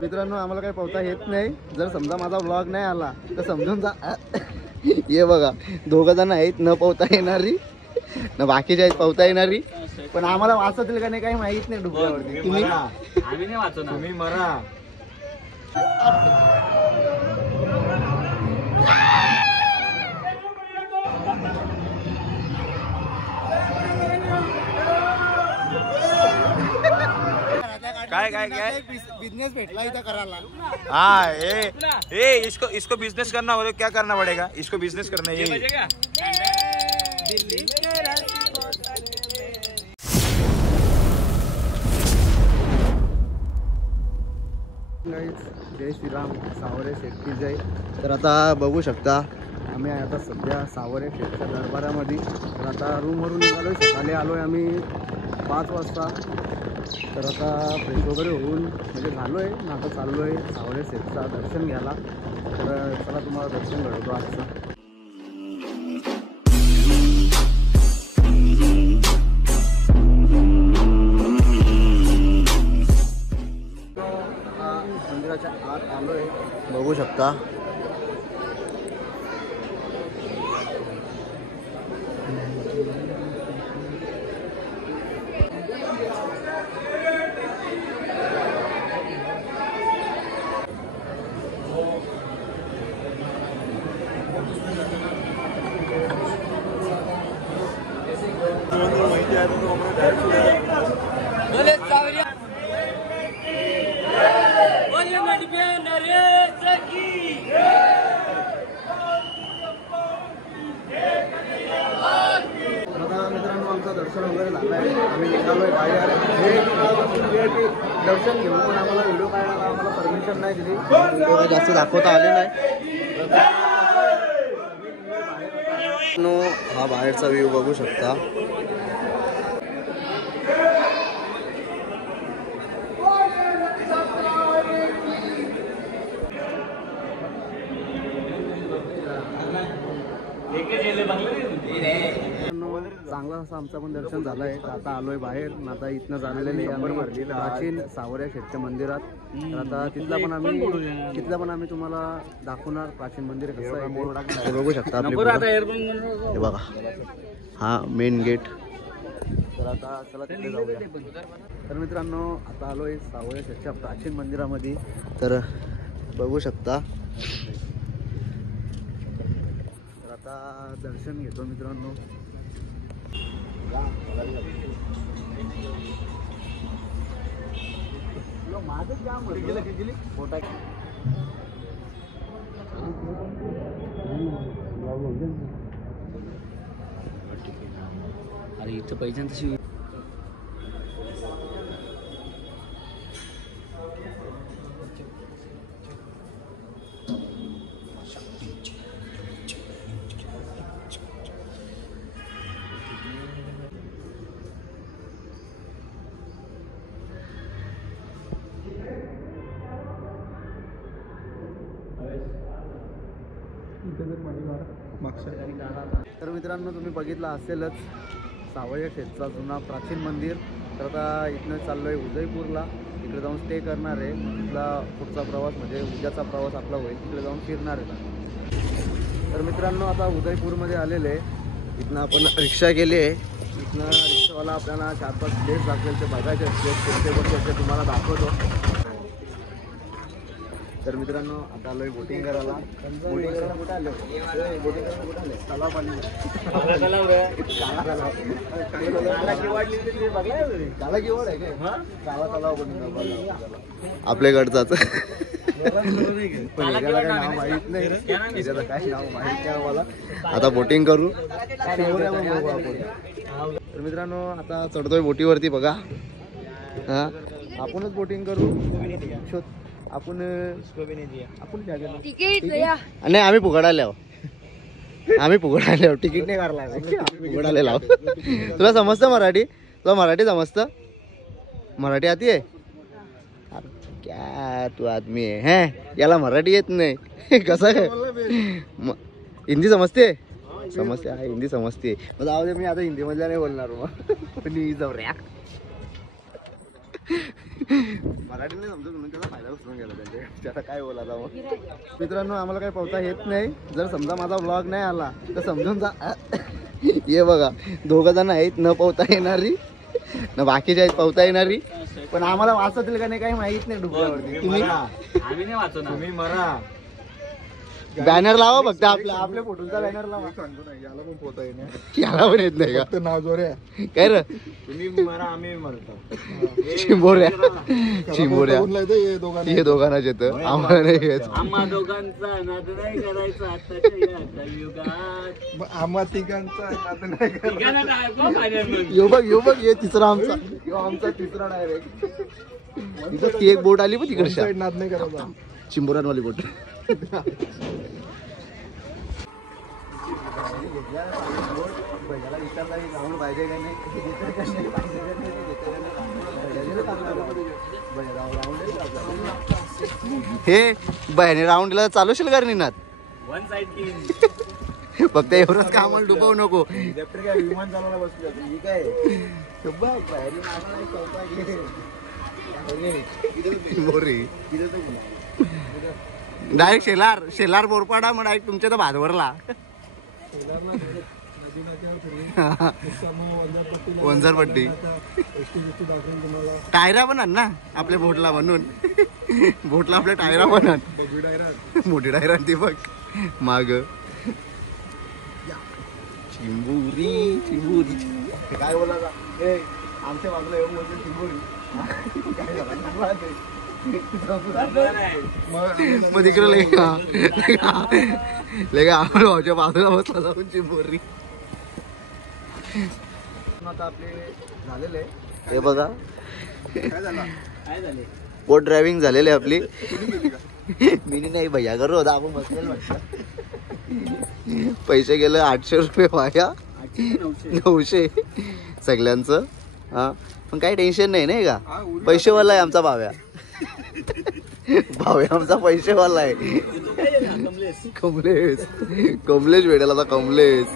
मित्रांनो आम्हाला काही पोहता येत नाही, जर समजा माझा व्लॉग नाही आला तर समजून जा. ये बघा दोघं जण आहेत न पोहता येणारी न बाकीचे आहेत पोहता येणारी, पण आम्हाला वाचतील का नाही काही माहित नाही. डुबऱ्यावरती तुम्ही मरा. काय काय काय बिझनेस भेटला इथं करायला. हाँ इसको बिजनेस करना हो तो क्या करना पड़ेगा? इसको बिजनेस करना है ये. जय श्रीराम, सावरे शेट्टी जय. तर आता बघू शकता आम्ही आता सध्या सावरे शेटच्या दरबारामध्ये. तर आता रूमवरून निघालोय, सकाळी आलोय आम्ही 5 वाजता. तर आता फ्रेश वगैरे होऊन म्हणजे झालो आहे ना, आता चाललो आहे सावरे शेठचा दर्शन घ्यायला. तर चला तुम्हाला दर्शन घडवतो आजचं. मंदिराच्या आत आलो आहे, बघू शकता. मित्रांनो आमचं दर्शन वगैरे झालं आहे, आम्ही निघालोय बाहेर. दर्शन घेऊन पण आम्हाला व्हिडिओ काढायला आम्हाला परमिशन नाही दिली, व्हिडिओ जास्त दाखवता आले नाही. हा बाहेरचा व्ह्यू बघू शकता. चांगला असं आमचं पण दर्शन झालं आहे. आता आलोय बाहेर. आता इथनं झालेले आम्ही प्राचीन सावऱ्या शेठच्या मंदिरात. तर आता तिथला पण आम्ही तुम्हाला दाखवणार प्राचीन मंदिर कसं आहे. बघू शकता हे बघा, हा मेन गेट. तर आता चला तिथे जाऊया. तर मित्रांनो आता आलोय सावऱ्या शेठच्या प्राचीन मंदिरामध्ये. तर बघू शकता. तर आता दर्शन घेतो मित्रांनो. माझं काम मोठा अरे इथं पैसे तशी तर मित्रांनो तुम्ही बघितलं असेलच सावळ्या शेठचा जुना प्राचीन मंदिर. तर आता इथनं चाललो आहे उदयपूरला, तिकडे जाऊन स्टे करणार आहे. तिथला पुढचा प्रवास म्हणजे उद्याचा प्रवास आपला होईल, तिकडे जाऊन फिरणार आहे. तर मित्रांनो आता उदयपूरमध्ये आलेले आहे. इथनं आपण रिक्षा केली आहे. इथनं रिक्षावाला आपल्याला 4-5 प्लेस दाखवेल, ते बघायचे प्लेस ते तुम्हाला दाखवतो. तर मित्रांनो आता आलोय बोटिंग करायला. बोटिंग करायला कुठे आलो? बोटिंग करायला कुठे आले? तलाव पाणी काला किवड आहे काय? काला तलाव बोटिंग आपल्याकडचाच. पण काय नाव माहित नाही, त्याचं काय नाव माहित नाही मला. आता बोटिंग करू. तर मित्रांनो आता चढतोय बोटीवरती बघा. हा आपणच बोटिंग करू. आपण नाही आम्ही फुकट आल्यावर तिकीट नाही काढला. फुकट आलेला. तुला समजतं मराठी? तुला मराठी समजतं? मराठी आती आहे? क्या तू आदमी आहे हैं? याला मराठी येत नाही कसं काय? हिंदी समजते? समजते हिंदी समजते. जाऊ दे, मी आता हिंदी मधल्या नाही बोलणार. मग जाऊ रे. मराठी नाही समजत म्हणून त्याचा फायदा उचलून गेला त्यांच्या. आता काय बोला जावं. मित्रांनो आम्हाला काही पोहता येत नाही. जर समजा माझा व्लॉग नाही आला तर समजून जा. ये बघा 2 जण आहेत न पोहता येणारी न बाकीचे आहेत पोहता येणारी. पण आम्हाला वाचतील का नाही काही माहित नाही. डुबऱ्यावरती तुम्ही आम्ही नाही वाचवणार. तुम्ही मरा. बॅनर लावा फक्त आपल्या फोटोचा बॅनर लावा. याला पण पोहता येणार. याला पण येत नाही का? नाव जोरे काय रे तुम्ही मरा आम्ही मरतो. चिंबोऱ्या चिंबोऱ्या हे दोघांना हे दोघांनाच येतं आम्हाला नाही येत. आम्हा दोघांचा नाद नाही करायचा आताच्या या कलियुगात. आम्हा तिघांचा नाद नाही करायचा. तिघांना टाकतो पाण्यात. यो बघ हे तिसरा आमचा यो आमचा तिसरा डायरेक्ट. तिथं ती एक बोट आली पण तिकडच्या नाद नाही करायचा. चिंबोऱ्यांवाली बोट. पाहिजे का नाही हे बहिणी राऊंडला चालूशील का निनात. One side team. फक्त एवढंच का आम्हाला डुबवू नको. विमान चालवायला बसले ठीक आहे. डायरेक्ट शेलार बोरपाडा मग डायरेक्ट तुमच्या तर भादवरला वंजरपट्टी टायरा पण आण ना आपल्या बोटला म्हणून. बोटला आपल्या टायरा पण आण. मोठी टायरा ती बघ माग. चिंबुरी चिंबुरी काय बोला आमच्या बाजूला येऊन बोलतो चिंबुरी. मग तिकडे लय आम्हाला भाऊच्या बाजूला बसला जाऊन चिंबोरी. आता आपले झालेले हे बघा काय झाले? बोट ड्रायव्हिंग झालेली आपली. मिनी नाही भैया करू होता आपण बसलेलं वाटतं. पैसे गेले 800 रुपये वाया. 900 सगळ्यांचं. हा पण काही टेन्शन नाही नाही का. पैसेवाला आहे आमचा भाव्या. भाव्या आमचा पैसेवाला आहे. कमलेश कमलेश भेटेल आता कमलेश.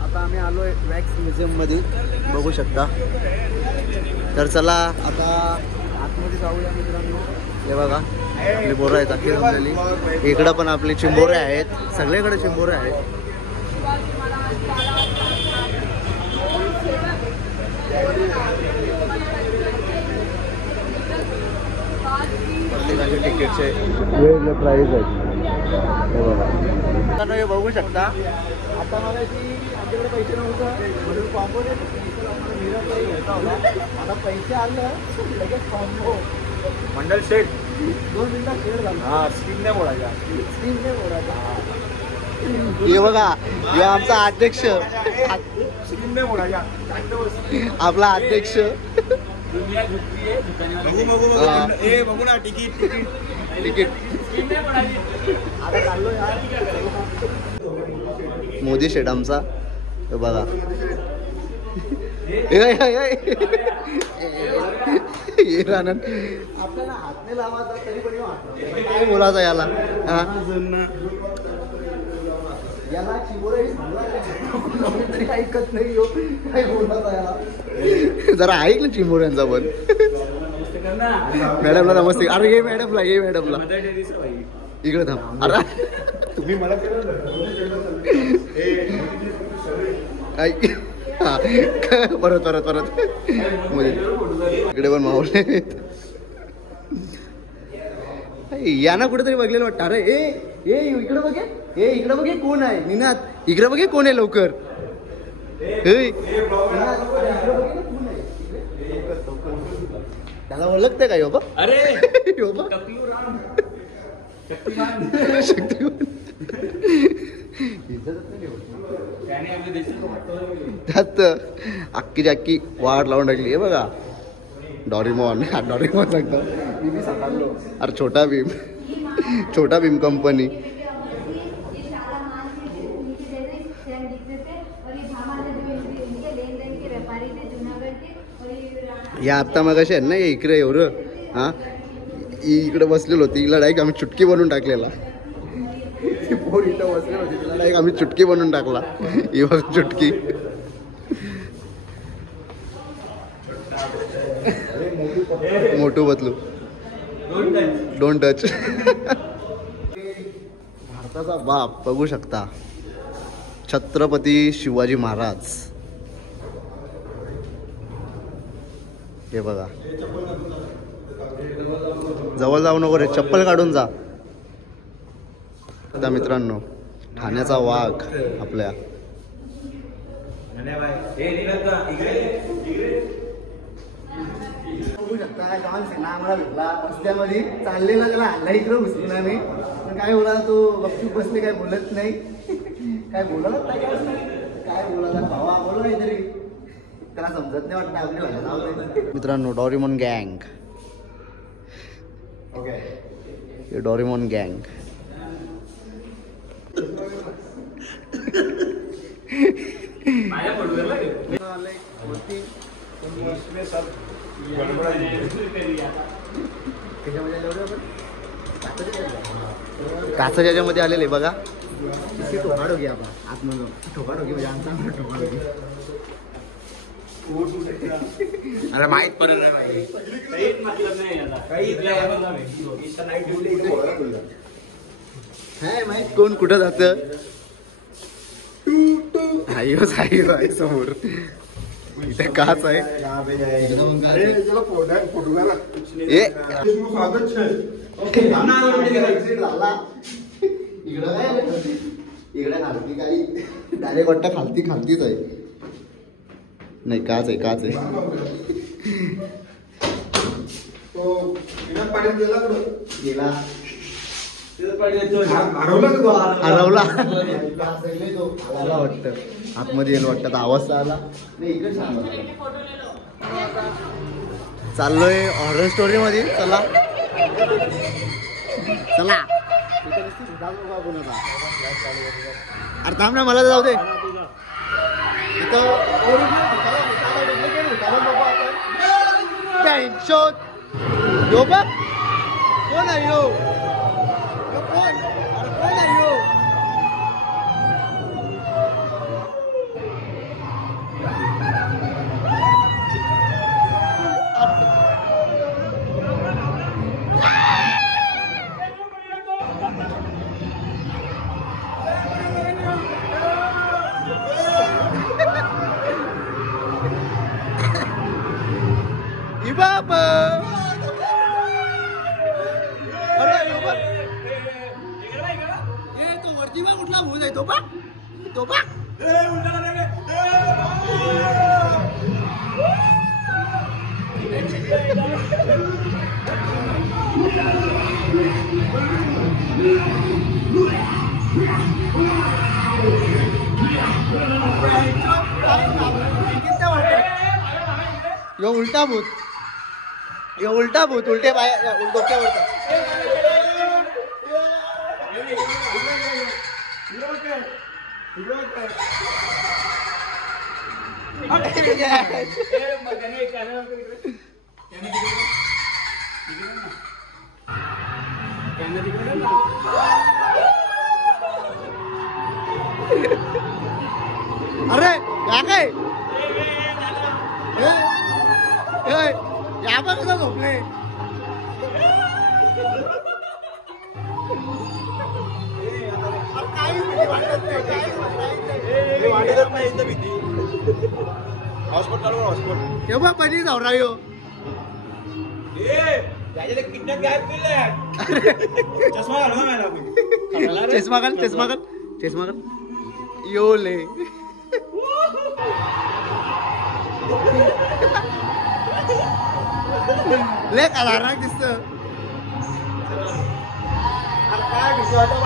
आता आम्ही आलोय वॅक्स म्युझियम मध्ये बघू शकता. तर चला आता आतमध्ये जाऊया मित्रांनो. हे बघा आपली बोरं आहेत अख्खी जमलेली. इकडं पण आपली चिंबोरे आहेत. सगळीकडे चिंबोरे आहेत. प्रत्येकाचे तिकीटचे वेगवेगळे प्राईस आहेत. हे बघा हे बघू शकता. आता मला आमच्याकडे पैसे नव्हतं म्हणून कॉम्बो घ्यायचा होता. आता पैसे आलं लगेच कॉम्बो. मंडल शेट 2 मिनिटात खेळ झाला. हा स्कीम नाही बोलायचा. स्क्रीन नाही बोलायचा. हे बघा हे आमचा अध्यक्ष स्कीम नाही बोलायचा. आपला अध्यक्ष. दुनिया झुकती आहे ए बघू ना तिकीट तिकीट तिकीट मोदी शेट आमचा. हे बघा हे राहणार आपल्याला हात नाही लावायचा तरी पण काय बोलायचं याला. याला चिमोऱ्या ऐकत नाही. काय बोलायचं याला. जरा ऐक ना चिमोऱ्यांचा पण. मॅडमला नमस्ते. अरे ये मॅडमला ये मॅडमला इकडे थांब. अरे तुम्ही मला ऐक परत परत परत इकडे पण मावले यांना कुठेतरी बघलेलं वाटतं. अरे ए इकडे बघे. इकडे बघे कोण आहे. निनाद इकडे बघे कोण आहे लवकर. त्याला ओळखते का योबा. अरे योबा शक्तिमान. त्यात अख्खीची अख्खी वाट लावून टाकली. हे बघा डॉरेमॉन. डॉरेमॉन सांगतो. अरे छोटा भीम कंपनी. या आता मग असे आहेत ना इकडे एवढं. हा इकडे बसलेलो होती. हिला डायरेक्ट आम्ही चुटकी बनवून टाकलेला. पोर इथं बसलेली होती तिला डायरेक्ट आम्ही चुटकी बनवून टाकला. ही बघ चुटकी. मोटू बदलू डोंट टच. भारताचा बाप बघू शकता, छत्रपती शिवाजी महाराज. हे बघा, जवळ जाऊ नको रे, चप्पल काढून जा. आता मित्रांनो, ठाण्याचा वाघ आपल्या बघू शकता. जॉन सेना आम्हाला भेटला रस्त्यामध्ये चाललेला, त्याला हल्ला इकडे घुसलो नाही मी. पण काय बोला, तो गपचूप बसले, काय बोलत नाही. काय बोलत नाही, काय बोला भावा, बोला काहीतरी, त्याला समजत नाही वाटतं आपली भाषा. मित्रांनो, डोरेमॉन गँग, हे डोरेमॉन गँग. काचा ज्याच्यामध्ये आलेले बघा, ठोकाडो घे आपण आतमधून, ठोकाडो घे म्हणजे आमचा ठोकाडो घे. अरे माहित पडेल माहित कोण कुठं जात. आईच आहे समोर, इथे काच आहे. इकडे खालती काही डायरेक्ट वाटतं, खालती खालतीच आहे. नाही, काच आहे, काच आहे. गेला, हरवला वाटतं, आतमध्ये येईल वाटतं. आवाज आला नाही, इकडे चाललोय हॉरर स्टोरी मध्ये. चला चला, अरे थांब ना, मला जाऊ दे. यो बघ, कोण आहे यो, कोण, अरे कोण आहे यो. कुठला भूल आहे तो बा, तो बा. यो उलटा भूत, यो उलटा भूत, उलटे पाय डोक्यावरचा. अरे या काय, या बघ कसं झोपले. तेव्हा पहिली जाऊ रायो चष्मा घाल, चष्मा घाल, चष्मा घाल. यो ले ले खतरनाक दिसत. काय भीती वाटत,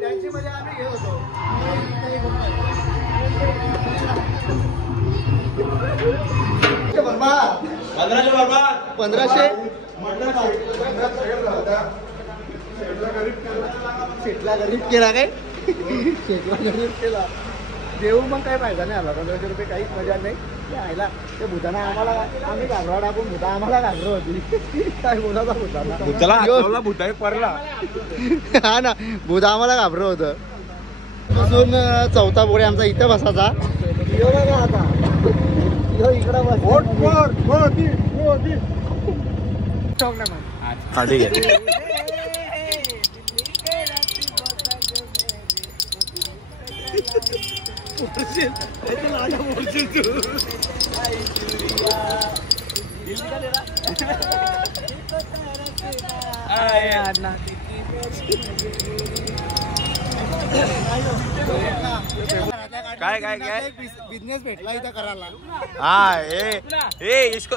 त्यांची मजा आम्ही घेत होतो. 1500 शेटला गरीब केला काय, शेटला गरीब केला. देऊ मग काय फायदा नाही आला. 1500 रुपये काहीच मजा नाही. आयला ते भूताना आम्हाला, आम्ही घाबरा टाकून भूता आम्हाला घाबरत होती. काय बोलायचा भूताना, भूता पडला. हा ना, भूत आम्हाला घाबरत होतं. अजून चौथा बोरे आमचा इथं बसायचा. आता यो इकडं बस. हा ठीक आहे. काय काय काय बिझनेस भेटला इथं करायला. हाँ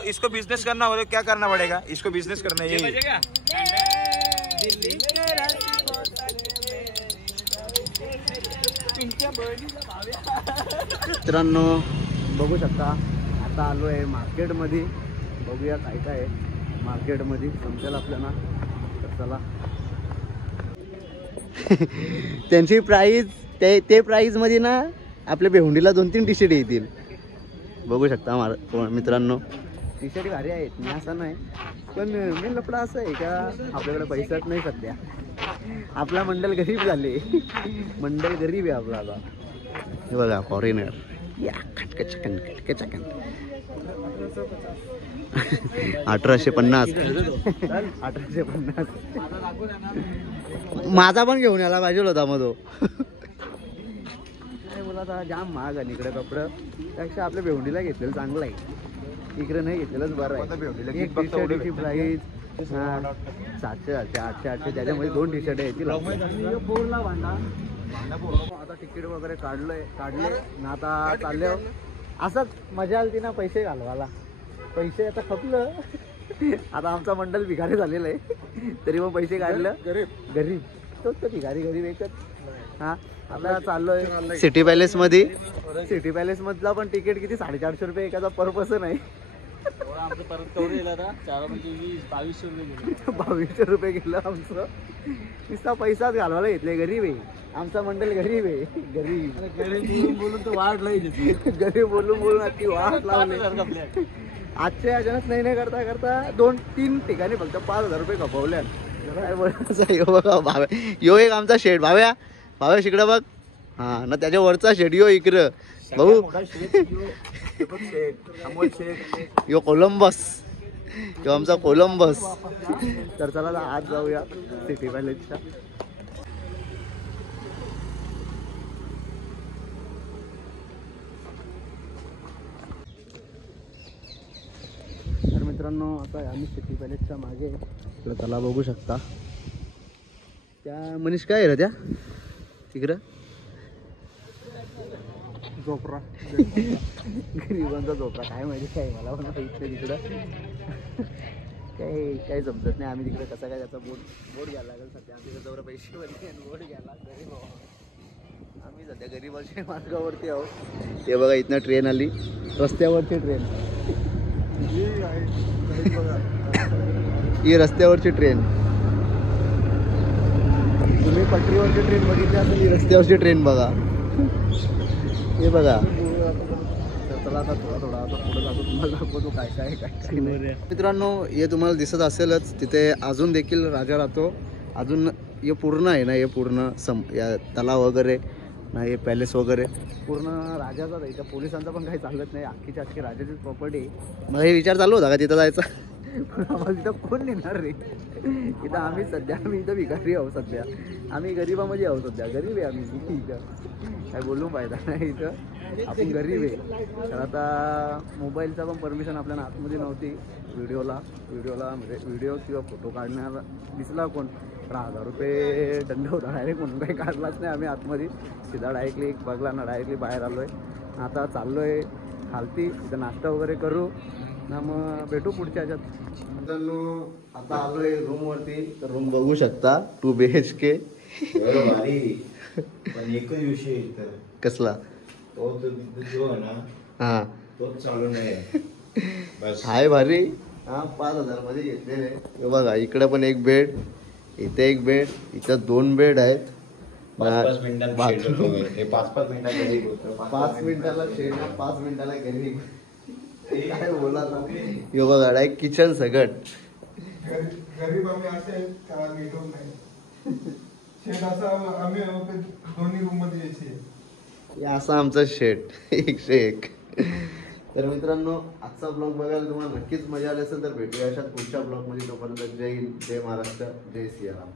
इसको बिजनेस करना बोले क्या करना पड़ेगा? इसको बिजनेस करना है यही. मित्रांनो बघू शकता आता आलो आहे मार्केटमध्ये. बघूया काय काय आहे मार्केटमध्ये, समजेल आपल्याला. तर चला. त्यांची प्राईज ते प्राईजमध्ये ना आपल्या बेहुंडीला 2-3 टी शर्ट येतील. बघू शकता मित्रांनो, टी शर्ट भारी आहेत, मी असं नाही. पण मेन लफडा असं आहे का आपल्याकडे पैसाच नाही सध्या. आपला मंडल गरीब झाले. मंडल गरीब आहे आपला आता. हे बघा फॉरेनर या खटकचकन 1850. 1850 माझा पण घेऊन यायला पाहिजे होता मग तो. काय बोला आता, जाम महाग आहे इकडे कपडं. त्यापेक्षा आपल्या बेहुंडीला घेतलेलं चांगलं आहे, इकडे नाही घेतलेलंच बरं आहे. एक टी शर्टची प्राईस 700, 800, 800, त्याच्यामध्ये 2 टी शर्ट येतील. आता तिकीट वगैरे काढले ना, आता चालले. असंच मजा आली ना पैसे घालवायला. पैसे आता खपलं. आता आमचा मंडल भिकारी झालेला आहे, तरी मग पैसे काढलं. गरीब तोच तर भिकारी, गरीब एकच. हा आता चाललोय सिटी पॅलेस मध्ये. सिटी पॅलेस मधला पण तिकीट किती 450 रुपये एखादा पर पर्सन आहे. 2200 रुपये गेलं आमचं. नुसता पैसाच घालवायला घेतले. गरीब आहे आमचा मंडल, गरीब आहे. गरीब बोलून तर वाढ लावली. गरीब बोलून अगदी वाढ लावली. आजच्या याच्यानंच नाही करता करता 2-3 ठिकाणी फक्त 5000 रुपये खपवल्या. काय बोलायचं. यो बघा भाव्या, यो एक आमचा शेड. भाव्या इकडं बघ. हा ना, त्याच्या वरचा शेड यो इकडं भाऊ. यो कोलंबस, यो आमचा कोलंबस. तर चला आज जाऊया सिटी पॅलेसच्या. तर मित्रांनो आता आम्ही सिटी पॅलेसच्या मागे त्याला बघू शकता. त्या मनीष काय आहे रे त्या तिकडं झोपरा. गरिबांचा झोपरा काय माहिती काय, मला पण माहित नाही तिकडं. काही समजत नाही. आम्ही तिकडे कसा काय त्याचा बोट घ्यायला लागेल सध्या. आमच्या जवळ पैसे वरती बोट घ्यायला गरीब आम्ही सध्या गरीबाच्या मार्गावरती आहोत. ते बघा इथनं ट्रेन आली, रस्त्यावरची ट्रेन. ही रस्त्यावरची ट्रेन. तुम्ही पटरीवरची ट्रेन बघितली असेल, ही रस्त्यावरची ट्रेन बघा. हे बघा. चला आता थोडा आता पुढे जातो, तुम्हाला दाखवतो काय काय काय नाही. मित्रांनो हे तुम्हाला दिसत असेलच, तिथे अजून देखील राजा राहतो. अजून हे पूर्ण आहे ना, हे पूर्ण या तलाव वगैरे ना, हे पॅलेस वगैरे पूर्ण राजाचाच आहे. त्या पोलिसांचा पण काही चालत नाही. अख्खीच्या अख्खी राजाचीच प्रॉपर्टी. मला हे विचार चालू होता का तिथं जायचा. आम्हाला तिथं कोण नेणार रे. इथं आम्ही इथं भिकारी आहोत सध्या. आम्ही गरिबामध्ये आहोत सध्या. गरीब आहे आम्ही इथं. काय बोलून फायदा नाही. इथं आपण गरीब आहे. तर आता मोबाईलचा पण परमिशन आपल्याला आतमध्ये नव्हती. व्हिडिओला म्हणजे व्हिडिओ किंवा फोटो काढण्याला दिसला कोण 1000 रुपये दंड होता डायरेक्ट. म्हणून काही काढलाच नाही आम्ही आतमध्ये. सीधा डायरेक्टली बघला ना, डायरेक्टली बाहेर आलो आहे. आता चाललो आहे खालती, इथं नाश्ता वगैरे करू ना, मग भेटू पुढच्या ह्याच्यात. मित्रांनो आता आलो आहे रूमवरती. तर रूम बघू शकता 2 BHK. पण एकच विषय कसला तो जो आहे ना, हा तोच चालू नाही. बस हाय भारी. हा 5000 मध्ये घेतलेले. हे बघा इकडे पण एक बेड, इथे एक बेड, इथं 2 बेड आहेत. 5 मिनिटाला 5 मिनिटाला शेड, 5 मिनिटाला घरी. काय बोला. हे बघा डायरेक्ट किचन सगळं. गरीब आम्ही असे भेटत नाही. शेड असं आम्ही दोन्ही रूम मध्ये यायचे. असं आमचं शेड 101. तर मित्रांनो आजचा ब्लॉग बघायला तुम्हाला नक्कीच मजा आली असेल तर भेटूया अशाच पुढच्या ब्लॉगमध्ये. तोपर्यंत जय हिंद, जय महाराष्ट्र, जय सियाराम.